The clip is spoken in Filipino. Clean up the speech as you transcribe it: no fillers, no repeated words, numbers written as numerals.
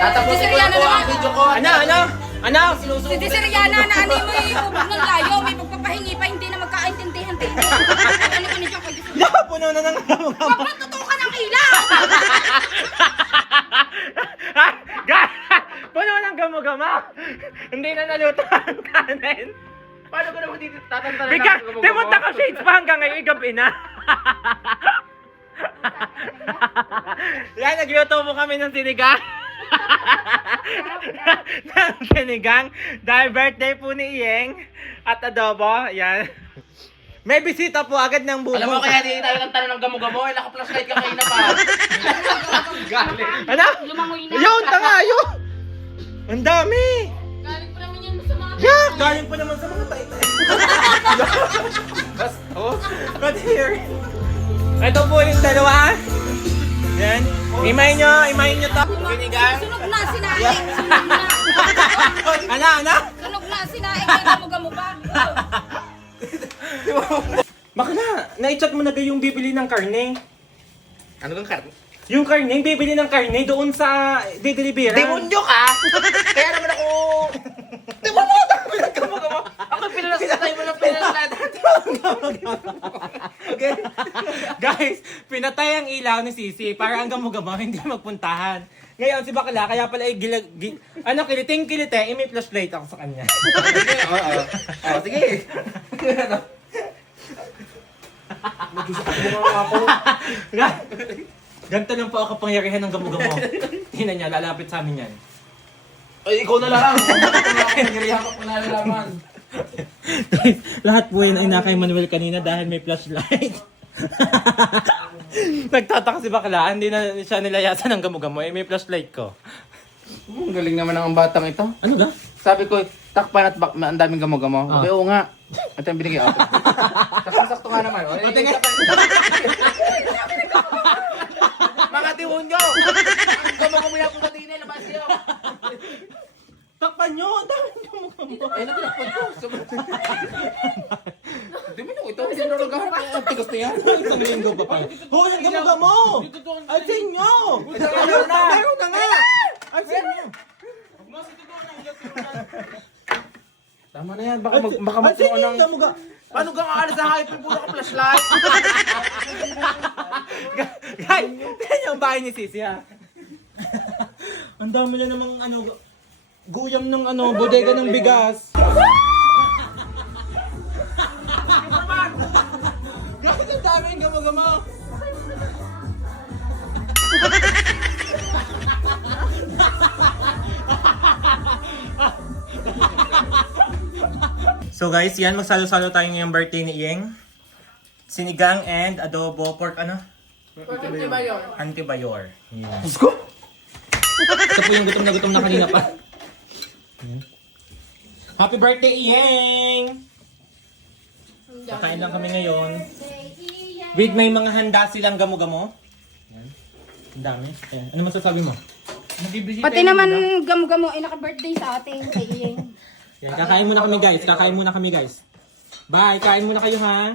Tatapusin ko na po ang video ko. Ano? Si Desiriana na ano mo yung ubod ng layo, may pagpapahingi pa, hindi na magkaintindihan tayo. Ano ka niya kay Desiriana? Yeah, puno na ng Huwag mo tutukan ng ilaw! Puno ng gamo-gamo. Hindi na naluto ang kanin. Paano ko naman dito tatantanan Bika, timunta ka shades pa hanggang ngayon, gabi na. Yan, nagluto mo kami ng sinigang. ng sinigang. Dahil birthday po ni Iyeng at adobo. Yan. May bisita po agad ng bubo. Alam mo kaya di tayo ng tanong ng gamo-gamo, eh, naka-flashlight ka kayo na pa. Galing. Ano? Lumangoy na. Yun, tanga, yun. Ang dami. Galing pa naman yan sa mga... Yeah, galing po naman sa mga tay-tay. But here. Ito po yung dalawa. Yan. Imayin nyo to. Sinigang. Sunog na, sinaing. Sunog na. Ano? Sunog na, sinaing. Kaya mo pa. Bakla, na-chat mo na yung bibili ng karne. Ano kang karne? Yung karne, bibili ng karne doon sa Didelibera. Demonyo ka! Kaya naman ako... Demonyo! Gamo-gamo! Ako pinalasatay mo ng pinalasatay. Okay. Guys, pinatay ang ilaw ni Sisi para ang gamo-gamo hindi magpuntahan. Ngayon si Bakla, kaya pala ay kiliting-kilite, may flashlight ako sa kanya. Oo, sige. Ganito lang po ako pangyarihan ng gamo-gamo. Tingnan niya, lalapit sa amin yan. Ay, ikaw na lang. Nangyarihan ka pa nalalaman. Lahat po yun ay na kay Manuel kanina dahil may flashlight. Nagtataka si Bakla, hindi na siya nilayasan ng gamo-gamo, may flashlight ko. Ang galing naman ang batang ito. Ano ba? Sabi ko, takpan at ang daming gamo-gamo. Sabi, oo nga. Ito yung binigay ako. Sakto nga naman. O, tingin. Mga tiwon nyo! Ang gamo-gamo yan po sa din, labas nyo! Takpan nyo! Ang daming gamo-gamo. Ay, natinakpan ko. Hindi mo ito. Hindi na nagahan. Ang tigas na yan. Isang linggo pa pala. Hoy, ang gamo-gamo! Ay, sa inyo! Meron na. Meron na nga! Ay, sa inyo! Tama na yan. Baka Ay, sa magpuan inyo ng... ang gamo-gamo! Paano kang aalis sa hype? Puro ka flashlight. Guys, tingnan yung bahay ni Sisi ha. Ang dami na namang guyam ng bodega ng bigas. Guys, ang dami yung gamo-gamo. So guys, yan, magsalo-salo tayo ngayong birthday ni Iyeng. Sinigang and adobo pork Antibayor. Yeah. Let's go! Ito po yung gutom na kanina pa. Happy birthday, Iyeng! Kakain lang kami ngayon. With may mga handa silang gamo-gamo. Yan. Ang dami. Yan. Ano masasabi mo? Pati naman gamo-gamo ay naka-birthday sa atin kay Iyeng. Yan. Kakain muna kami guys. Bye! Kain muna kayo ha.